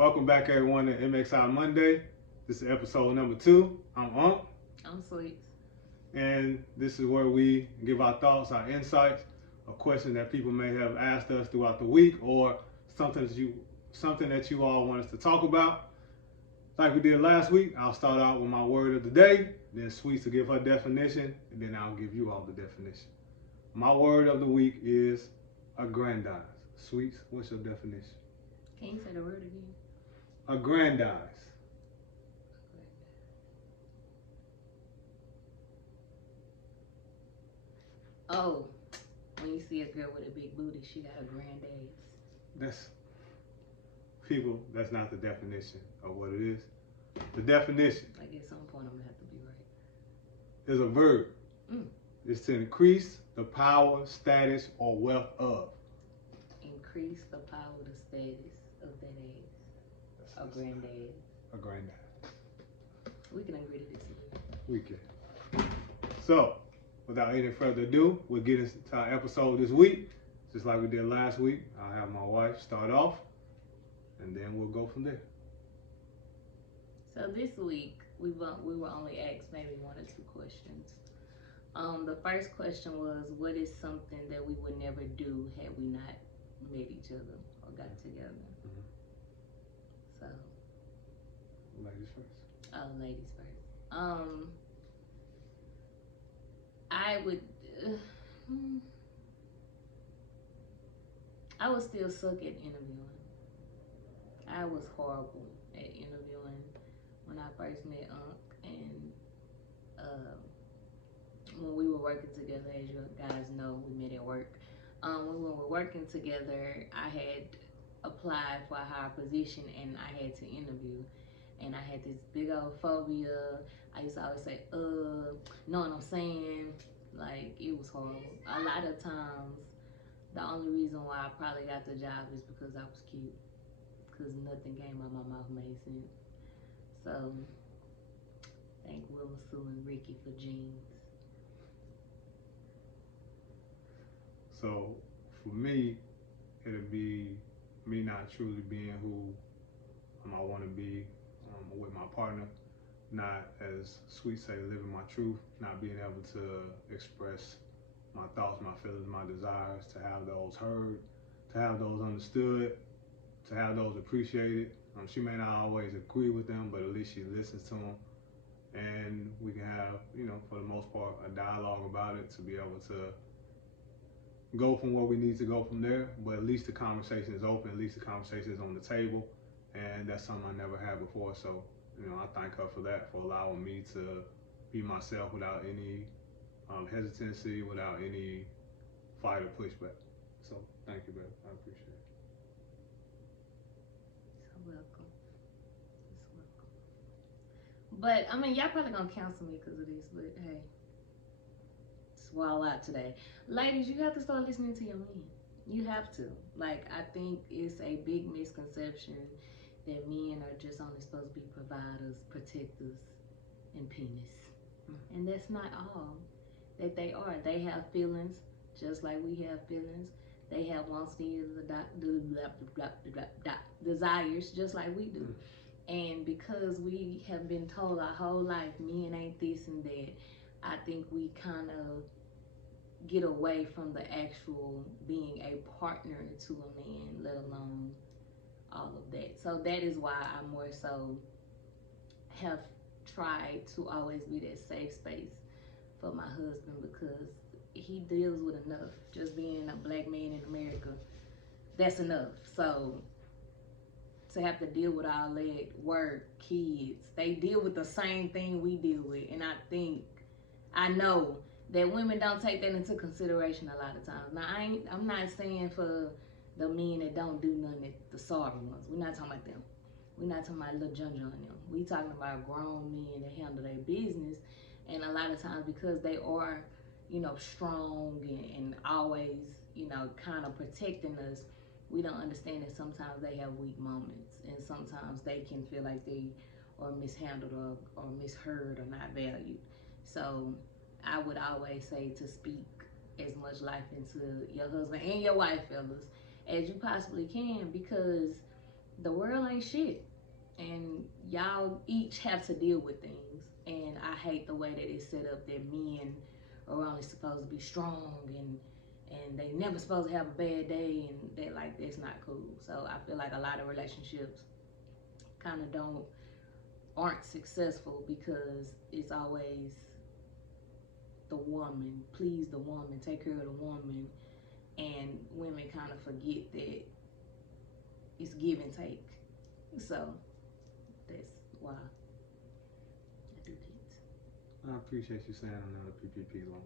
Welcome back, everyone, to MXI Monday. This is episode number 2. I'm Unc. I'm Sweets. And this is where we give our thoughts, our insights, a question that people may have asked us throughout the week, or something that you all want us to talk about. Like we did last week, I'll start out with my word of the day, then Sweets will give her definition, and then I'll give you all the definition. My word of the week is aggrandize. Sweets, what's your definition? Can you say the word again? Aggrandize. Oh, when you see a girl with a big booty, she got a grand ass. That's not the definition of what it is. The definition. Like at some point I'm gonna have to be right. Is a verb. Mm. It's to increase the power, status, or wealth of. Increase the power, the status of that ass. A grand ass. A granddad. We can agree to disagree. We can. So, without any further ado, we'll get into our episode this week. Just like we did last week, I'll have my wife start off, and then we'll go from there. So this week, we were only asked maybe 1 or 2 questions. The first question was, what is something that we would never do had we not met each other or got together? Mm-hmm. So. Ladies first. Oh, ladies first. I would still suck at interviewing. I was horrible at interviewing when I first met Unc, and when we were working together, as you guys know, we met at work. When we were working together, I had applied for a higher position and I had to interview. And I had this big old phobia. I used to always say, know what I'm saying? Like, it was horrible. A lot of times, the only reason why I probably got the job is because I was cute. Because nothing came out my mouth made sense. So, thank Wilma Sue and Ricky for jeans. So, for me, it'll be me not truly being who I want to be with my partner, not, as Sweet say, living my truth, not being able to express my thoughts, my feelings, my desires, to have those heard, to have those understood, to have those appreciated. She may not always agree with them, but at least she listens to them, and we can have, for the most part, a dialogue about it, to be able to go from where we need to go from there. But at least the conversation is open, at least the conversation is on the table. And that's something I never had before. So, I thank her for that, for allowing me to be myself without any hesitancy, without any fight or pushback. So, thank you, babe. I appreciate it. You're welcome. You're welcome. But, I mean, y'all probably gonna cancel me because of this, but hey, swallow out today. Ladies, you have to start listening to your men. You have to. Like, I think it's a big misconception that men are just only supposed to be providers, protectors, and penis. And that's not all that they are. They have feelings just like we have feelings. They have wants, needs, desires just like we do. And because we have been told our whole life, men ain't this and that, I think we kind of get away from the actual being a partner to a man, let alone all of that. So that is why I more so have tried to always be that safe space for my husband, because he deals with enough. Just being a black man in America, that's enough. So to have to deal with all that, work, kids, they deal with the same thing we deal with. And I know that women don't take that into consideration a lot of times. Now, I'm not saying for the men that don't do nothing, the sorry ones. We're not talking about them. We're not talking about little John and them. We talking about grown men that handle their business. And a lot of times, because they are, strong and always, kind of protecting us, we don't understand that sometimes they have weak moments. And sometimes they can feel like they are mishandled or misheard or not valued. So I would always say to speak as much life into your husband and your wife, fellas, as you possibly can, because the world ain't shit, and y'all each have to deal with things. And I hate the way that it's set up that men are only supposed to be strong and they never supposed to have a bad day, and that like that's not cool. So I feel like a lot of relationships kind of aren't successful because it's always the woman, please the woman, take care of the woman, and women kind of forget that it's give and take. So that's why I do that. I appreciate you saying I'm not a PPP loan.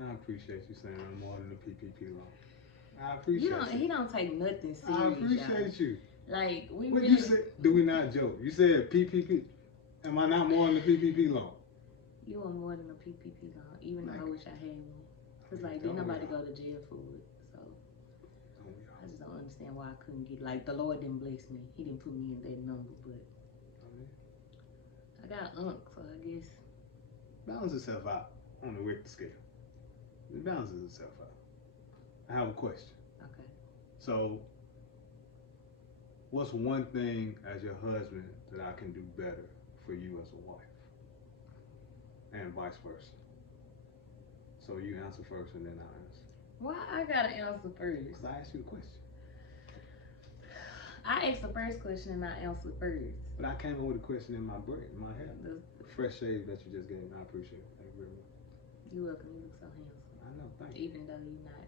I appreciate you saying I'm more than a PPP loan. I appreciate you. He don't take nothing serious. I appreciate you. Like we What really. you said? Do we not joke? You said PPP. Am I not more than a PPP loan? You are more than a PPP loan, even though I wish I had one. Cause like didn't nobody go to jail for it, so I just don't understand why I couldn't get. Like the Lord didn't bless me; He didn't put me in that number, but I got so I guess balance itself out on the Richter scale. It balances itself out. I have a question. Okay. So, what's one thing as your husband that I can do better for you as a wife, and vice versa? So you answer first, and then I answer. Why I gotta answer first? Because I asked you the question. I asked the first question and I answered first. But I came up with a question in my brain, in my head. The fresh shave that you just gave me, I appreciate it. Thank you very much. You're welcome. You look so handsome. I know, thank you. Even though you're not.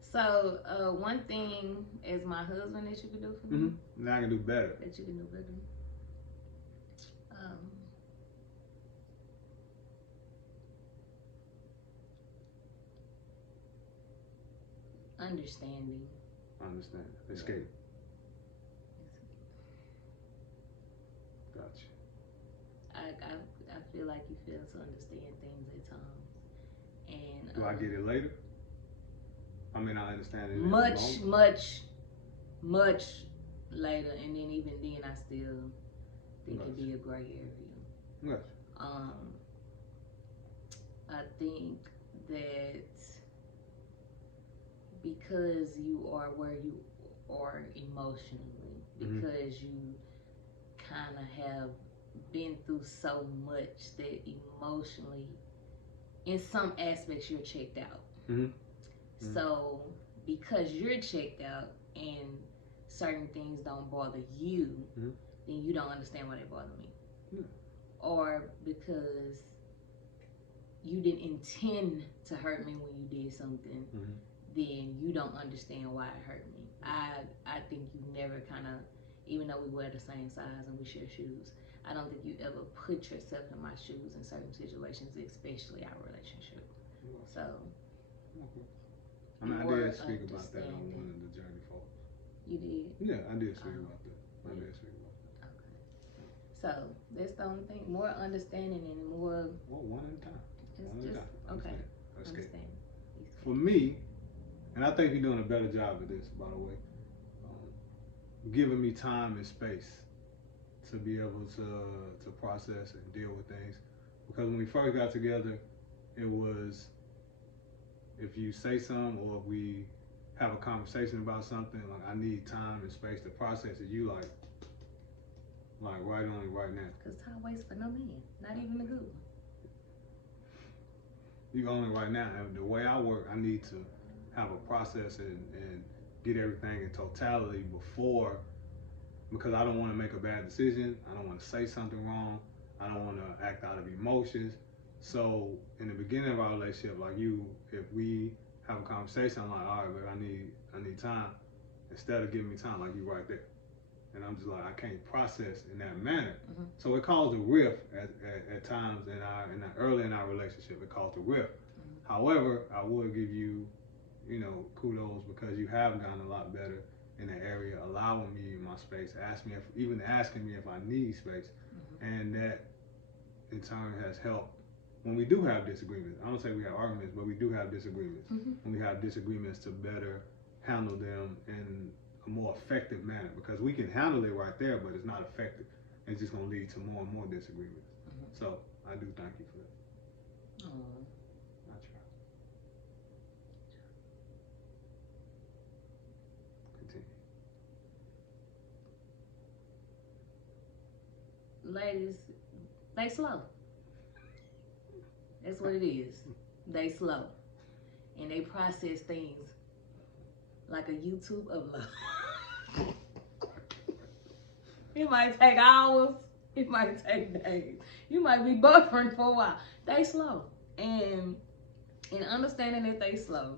So, one thing as my husband that you can do for me. Now I can do better. That you can do better. Understanding. Understand. Escape. Gotcha. I feel like you fail to understand things at times. And do I get it later? I mean, I understand it. Much later, and then even then, I still think it'd be a gray area. Gotcha. I think that because you are where you are emotionally, because you kind of have been through so much that emotionally, in some aspects, you're checked out. So because you're checked out and certain things don't bother you, then you don't understand why they bother me. Or because you didn't intend to hurt me when you did something, then you don't understand why it hurt me. I think you never kind of, even though we wear the same size and we share shoes, I don't think you ever put yourself in my shoes in certain situations, especially our relationship. So, I mean, I did speak about that on one of the Journey Folks. You did? Yeah, I did speak about that. I did speak about that. Okay. So, that's the only thing. More understanding and more... Well, one at a time. It's just, okay. Understand. For me, and I think you're doing a better job of this, by the way, giving me time and space to be able to process and deal with things. Because when we first got together, it was, if you say something or if we have a conversation about something, like I need time and space to process it, you like right on it right now. Because time waits for no man, not even the good one. You own it right now, and the way I work, I need to have a process and get everything in totality before, because I don't want to make a bad decision. I don't want to say something wrong. I don't want to act out of emotions. So in the beginning of our relationship, like if we have a conversation, I'm like, all right, babe, I need time. Instead of giving me time, like you right there. And I'm just like, I can't process in that manner. So it caused a rift at times early in our relationship. It caused a rift. However, I would give you, kudos, because you have gotten a lot better in that area, allowing me my space, asking me if I need space, and that in turn has helped. When we do have disagreements, I don't say we have arguments, but we do have disagreements. When we have disagreements, to better handle them in a more effective manner, because we can handle it right there, but it's not effective. It's just going to lead to more and more disagreements. So I do thank you for that. I try. Continue. ladies, they slow. That's what it is. They slow. And they process things like a YouTube upload. It might take hours. It might take days. You might be buffering for a while. They slow. And in understanding that they slow,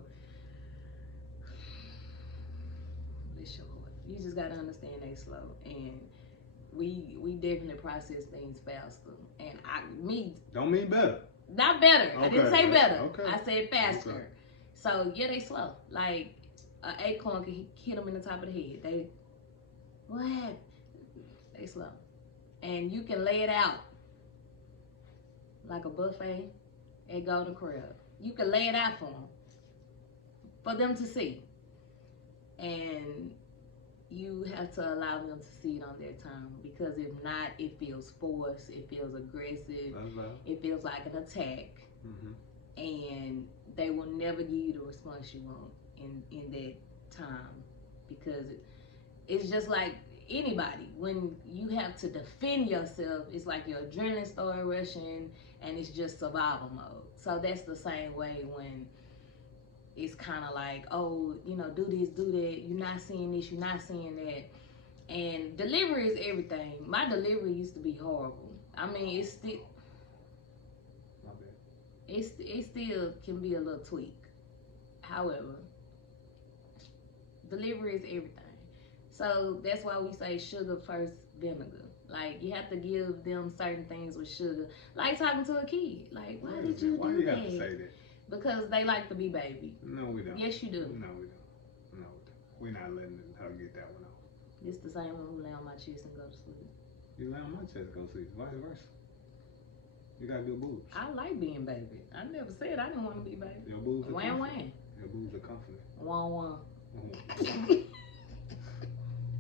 bless your Lord, you just gotta understand they slow. And we definitely process things faster. And me don't mean better. Not better. Okay. I didn't say better. Okay. I said faster. Okay. So yeah, they slow. Like an acorn can hit them in the top of the head. What? They slow. And you can lay it out like a buffet at Golden Corral. You can lay it out for them to see. And you have to allow them to see it on their time, because if not, it feels forced, it feels aggressive, it feels like an attack, and they will never give you the response you want in that time, because it's just like anybody. When you have to defend yourself, it's like your adrenaline starts rushing, and it's just survival mode. So that's the same way when it's kind of like, oh, you know, do this, do that. You're not seeing this, you're not seeing that. And delivery is everything. My delivery used to be horrible. I mean, it still can be a little tweak. However, delivery is everything. So that's why we say sugar first, vinegar. Like, you have to give them certain things with sugar. Like talking to a kid. Like, why did you do that? Why do you have to say that? Because they like to be baby. No, we don't. Yes, you do. No, we don't. No, we don't. We're not letting her get that one off. It's the same one who lay on my chest and go to sleep. You lay on my chest and go to sleep. Vice versa. You got good boobs. I like being baby. I never said I didn't want to be baby. Your boobs are comfortable. Wham. Your boobs are comfortable. Wah.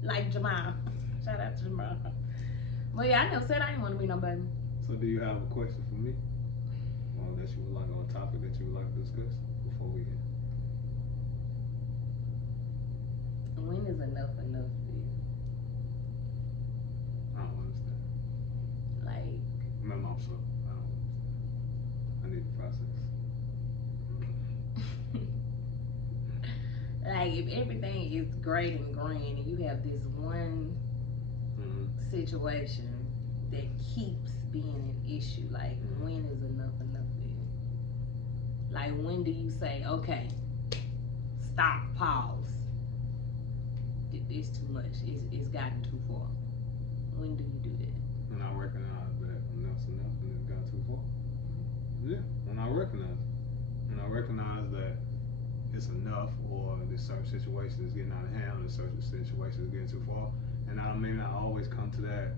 Like Jamal. Shout out to Jamal. Well, yeah, I never said I didn't want to be no baby. So do you have a question for me? Or that you would like on a topic that you would like to discuss before we end? When is enough for you? I don't understand. Like, Remember, I'm slow. I need to process. Like, if everything is great and green and you have this one situation that keeps being an issue, like, when is enough for you? Like, when do you say, okay, stop, pause, it's too much, it's gotten too far? When do you do that? When I recognize that enough's enough and it's gone too far. Yeah, when I recognize that it's enough, or this certain situation is getting out of hand, or certain situation is getting too far, and I may not always come to that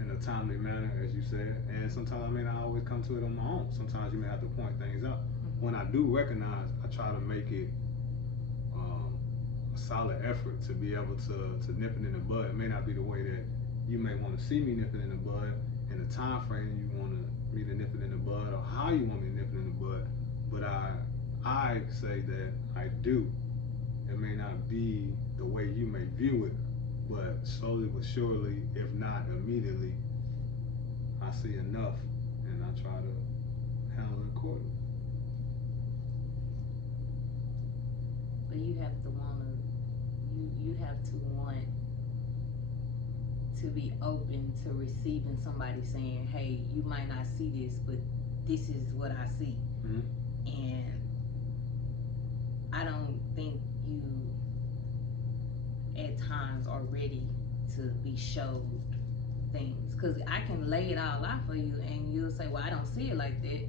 in a timely manner, as you said, and sometimes I may not always come to it on my own. Sometimes you may have to point things out. When I do recognize, I try to make it a solid effort to be able to nip it in the bud. It may not be the way that you may want to see me nip it in the bud, in the time frame you want me to nip it in the bud, or how you want me to nip it in the bud, but I say that I do. It may not be the way you may view it, but slowly but surely, if not immediately, I see enough and I try to handle it accordingly. But you have to want to be open to receiving somebody saying, hey, you might not see this, but this is what I see. And I don't think you at times are ready to be showed things, because I can lay it all out for you and you'll say, well, I don't see it like that.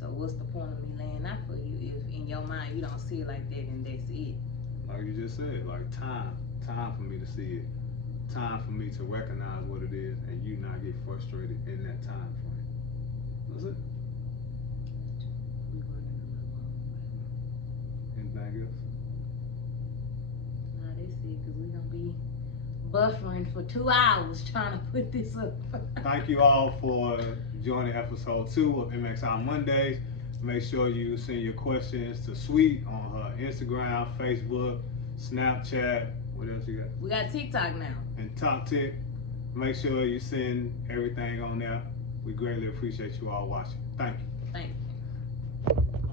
So what's the point of me laying out for you if in your mind you don't see it like that and that's it? Like you just said, like time for me to see it, time for me to recognize what it is, and you not get frustrated in that time frame. That's it. Anything else? Nah, that's it, because we're going to be buffering for 2 hours trying to put this up. Thank you all for joining episode 2 of MXI Mondays. Make sure you send your questions to Sweet on her Instagram, Facebook, Snapchat. What else you got? We got TikTok now. And TikTok. Make sure you send everything on there. We greatly appreciate you all watching. Thank you. Thank you.